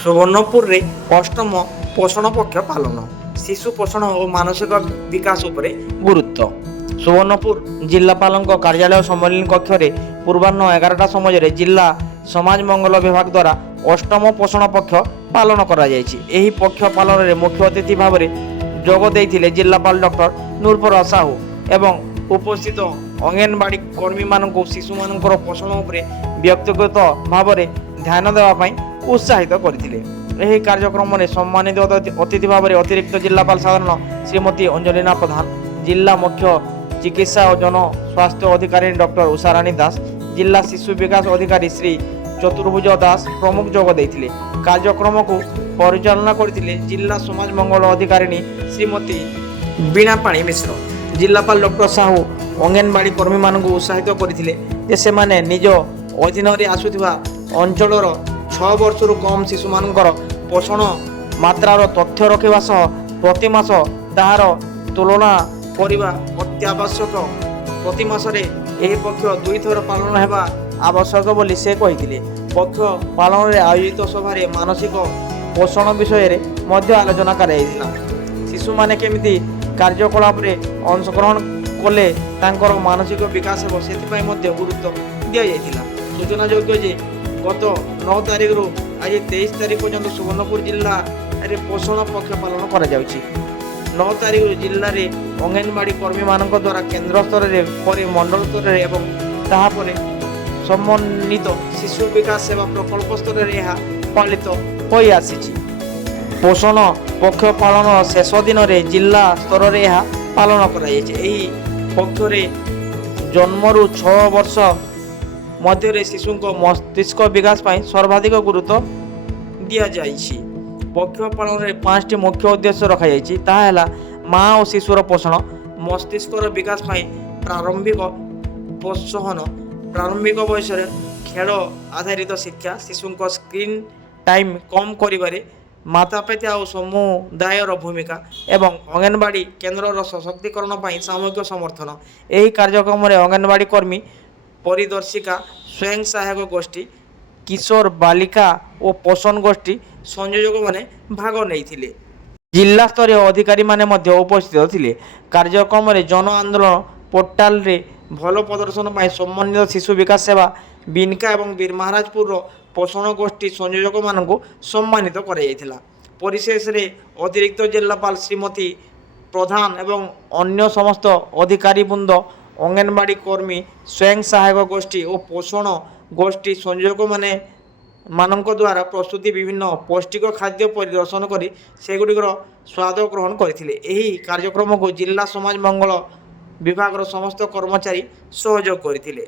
ସୁବର୍ଣ୍ଣପୁରରେ ଅଷ୍ଟମ ପୋଷଣ ପକ୍ଷ ପାଳନ। ଶିଶୁ ପୋଷଣ ଓ ମାନସିକ ବିକାଶ ଉପରେ ଗୁରୁତ୍ୱ। ସୁବର୍ଣ୍ଣପୁର ଜିଲ୍ଲାପାଳଙ୍କ କାର୍ଯ୍ୟାଳୟ ସମ୍ମିଳନୀ କକ୍ଷରେ ପୂର୍ବାହ୍ନ 11ଟା ସମୟରେ ଜିଲ୍ଲା ସମାଜ ମଙ୍ଗଳ ବିଭାଗ ଦ୍ୱାରା ଅଷ୍ଟମ ପୋଷଣ ପକ୍ଷ ପାଳନ କରାଯାଇଛି। ଏହି ପକ୍ଷ ପାଳନରେ ମୁଖ୍ୟ ଅତିଥି ଭାବରେ ଯୋଗ ଦେଇଥିଲେ ଜିଲ୍ଲାପାଳ ଡକ୍ଟର ନୂରପରା ସାହୁ ଏବଂ ଉପସ୍ଥିତ ଅଙ୍ଗନବାଡ଼ି କର୍ମୀମାନଙ୍କୁ ଶିଶୁମାନଙ୍କର ପୋଷଣ ଉପରେ ବ୍ୟକ୍ତିଗତ ଭାବରେ ଧ୍ୟାନ ଦେବା ପାଇଁ ଉତ୍ସାହିତ କରିଥିଲେ। ଏହି କାର୍ଯ୍ୟକ୍ରମରେ ସମ୍ମାନିତ ଅତିଥି ଭାବରେ ଅତିରିକ୍ତ ଜିଲ୍ଲାପାଳ ସାଧାରଣ ଶ୍ରୀମତୀ ଅଞ୍ଜଲିନା ପ୍ରଧାନ, ଜିଲ୍ଲା ମୁଖ୍ୟ ଚିକିତ୍ସା ଓ ଜନସ୍ୱାସ୍ଥ୍ୟ ଅଧିକାରୀ ଡକ୍ଟର ଉଷାରାଣୀ ଦାସ, ଜିଲ୍ଲା ଶିଶୁ ବିକାଶ ଅଧିକାରୀ ଶ୍ରୀ ଚତୁର୍ଭୁଜ ଦାସ ପ୍ରମୁଖ ଯୋଗ ଦେଇଥିଲେ। କାର୍ଯ୍ୟକ୍ରମକୁ ପରିଚାଳନା କରିଥିଲେ ଜିଲ୍ଲା ସମାଜ ମଙ୍ଗଳ ଅଧିକାରିଣୀ ଶ୍ରୀମତୀ ବୀଣାପାଣି ମିଶ୍ର। ଜିଲ୍ଲାପାଳ ଡକ୍ଟର ସାହୁ ଅଙ୍ଗନବାଡ଼ି କର୍ମୀମାନଙ୍କୁ ଉତ୍ସାହିତ କରିଥିଲେ ଯେ ସେମାନେ ନିଜ ଅଧୀନରେ ଆସୁଥିବା ଅଞ୍ଚଳର 6 ବର୍ଷରୁ କମ୍ ଶିଶୁମାନଙ୍କର ପୋଷଣ ମାତ୍ରାର ତଥ୍ୟ ରଖିବା ସହ ପ୍ରତି ମାସ ତାହାର ତୁଳନା କରିବା ଅତ୍ୟାବଶ୍ୟକ। ପ୍ରତି ମାସରେ ଏହି ପକ୍ଷ 2 ଥର ପାଳନ ହେବା ଆବଶ୍ୟକ ବୋଲି ସେ କହିଥିଲେ। ପକ୍ଷ ପାଳନରେ ଆୟୋଜିତ ସଭାରେ ମାନସିକ ପୋଷଣ ବିଷୟରେ ମଧ୍ୟ ଆଲୋଚନା କରାଯାଇଥିଲା। ଶିଶୁମାନେ କେମିତି କାର୍ଯ୍ୟକଳାପରେ ଅଂଶଗ୍ରହଣ କଲେ ତାଙ୍କର ମାନସିକ ବିକାଶ ହେବ ସେଥିପାଇଁ ମଧ୍ୟ ଗୁରୁତ୍ୱ ଦିଆଯାଇଥିଲା। ସୂଚନାଯୋଗ୍ୟ ଯେ ଗତ 9 ତାରିଖରୁ ଆଜି 23 ତାରିଖ ପର୍ଯ୍ୟନ୍ତ ସୁବର୍ଣ୍ଣପୁର ଜିଲ୍ଲାରେ ପୋଷଣ ପକ୍ଷ ପାଳନ କରାଯାଉଛି। 9 ତାରିଖରୁ ଜିଲ୍ଲାରେ ଅଙ୍ଗନବାଡ଼ି କର୍ମୀମାନଙ୍କ ଦ୍ୱାରା କେନ୍ଦ୍ର ସ୍ତରରେ, ପରେ ମଣ୍ଡଳ ସ୍ତରରେ ଏବଂ ତାହାପରେ ସମନ୍ୱିତ ଶିଶୁ ବିକାଶ ସେବା ପ୍ରକଳ୍ପ ସ୍ତରରେ ଏହା ପାଳିତ ହୋଇଆସିଛି। ପୋଷଣ ପକ୍ଷ ପାଳନ ଶେଷ ଦିନରେ ଜିଲ୍ଲା ସ୍ତରରେ ଏହା ପାଳନ କରାଯାଇଛି। ଏହି ପକ୍ଷରେ ଜନ୍ମରୁ 6 ବର୍ଷ ମଧ୍ୟରେ ଶିଶୁଙ୍କ ମସ୍ତିଷ୍କ ବିକାଶ ପାଇଁ ସର୍ବାଧିକ ଗୁରୁତ୍ୱ ଦିଆଯାଇଛି। ପକ୍ଷ ପାଳନରେ 5ଟି ମୁଖ୍ୟ ଉଦ୍ଦେଶ୍ୟ ରଖାଯାଇଛି। ତାହା ହେଲା ମା' ଓ ଶିଶୁର ପୋଷଣ, ମସ୍ତିଷ୍କର ବିକାଶ ପାଇଁ ପ୍ରାରମ୍ଭିକ ପ୍ରୋତ୍ସାହନ, ପ୍ରାରମ୍ଭିକ ବୟସରେ ଖେଳ ଆଧାରିତ ଶିକ୍ଷା, ଶିଶୁଙ୍କ ସ୍କ୍ରିନ୍ ଟାଇମ୍ କମ୍ କରିବାରେ ମାତାପିତା ଓ ସମୁଦାୟର ଭୂମିକା ଏବଂ ଅଙ୍ଗନବାଡ଼ି କେନ୍ଦ୍ରର ସଶକ୍ତିକରଣ ପାଇଁ ସାମୂହିକ ସମର୍ଥନ। ଏହି କାର୍ଯ୍ୟକ୍ରମରେ ଅଙ୍ଗନବାଡ଼ି କର୍ମୀ, ପରିଦର୍ଶିକା, ସ୍ୱୟଂ ସହାୟକ ଗୋଷ୍ଠୀ, କିଶୋର ବାଳିକା ଓ ପୋଷଣ ଗୋଷ୍ଠୀ ସଂଯୋଜକମାନେ ଭାଗ ନେଇଥିଲେ। ଜିଲ୍ଲାସ୍ତରୀୟ ଅଧିକାରୀମାନେ ମଧ୍ୟ ଉପସ୍ଥିତ ଥିଲେ। କାର୍ଯ୍ୟକ୍ରମରେ ଜନ ଆନ୍ଦୋଳନ ପୋର୍ଟାଲରେ ଭଲ ପ୍ରଦର୍ଶନ ପାଇଁ ସମନ୍ୱିତ ଶିଶୁ ବିକାଶ ସେବା, ବିନକା ଏବଂ ବୀରମହାରାଜପୁରର ପୋଷଣ ଗୋଷ୍ଠୀ ସଂଯୋଜକମାନଙ୍କୁ ସମ୍ମାନିତ କରାଯାଇଥିଲା। ପରିଶେଷରେ ଅତିରିକ୍ତ ଜିଲ୍ଲାପାଳ ଶ୍ରୀମତୀ ପ୍ରଧାନ ଏବଂ ଅନ୍ୟ ସମସ୍ତ ଅଧିକାରୀବୃନ୍ଦ, ଅଙ୍ଗନବାଡ଼ି କର୍ମୀ, ସ୍ୱୟଂ ସହାୟକ ଗୋଷ୍ଠୀ ଓ ପୋଷଣ ଗୋଷ୍ଠୀ ସଂଯୋଜକମାନଙ୍କ ଦ୍ୱାରା ପ୍ରସ୍ତୁତ ବିଭିନ୍ନ ପୌଷ୍ଟିକ ଖାଦ୍ୟ ପରିଦର୍ଶନ କରି ସେଗୁଡ଼ିକର ସ୍ୱାଦ ଗ୍ରହଣ କରିଥିଲେ। ଏହି କାର୍ଯ୍ୟକ୍ରମକୁ ଜିଲ୍ଲା ସମାଜ ମଙ୍ଗଳ ବିଭାଗର ସମସ୍ତ କର୍ମଚାରୀ ସହଯୋଗ କରିଥିଲେ।